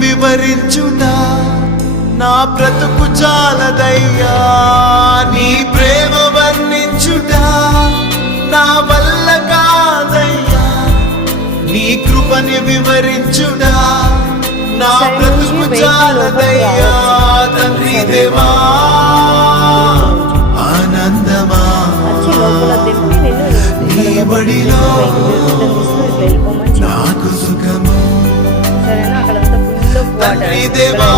వివరించుట నా బ్రతుకు చాలదయ్యా, నీ ప్రేమ వర్ణించుట నా వల్ల కాదయ్యా, నీ కృపని వివరించుట నా బ్రతుకు చాలదయ్యా. తండ్రి దేవా ఆనందమా నీ బడిలో నాకు సుఖము తండ్రి దేవా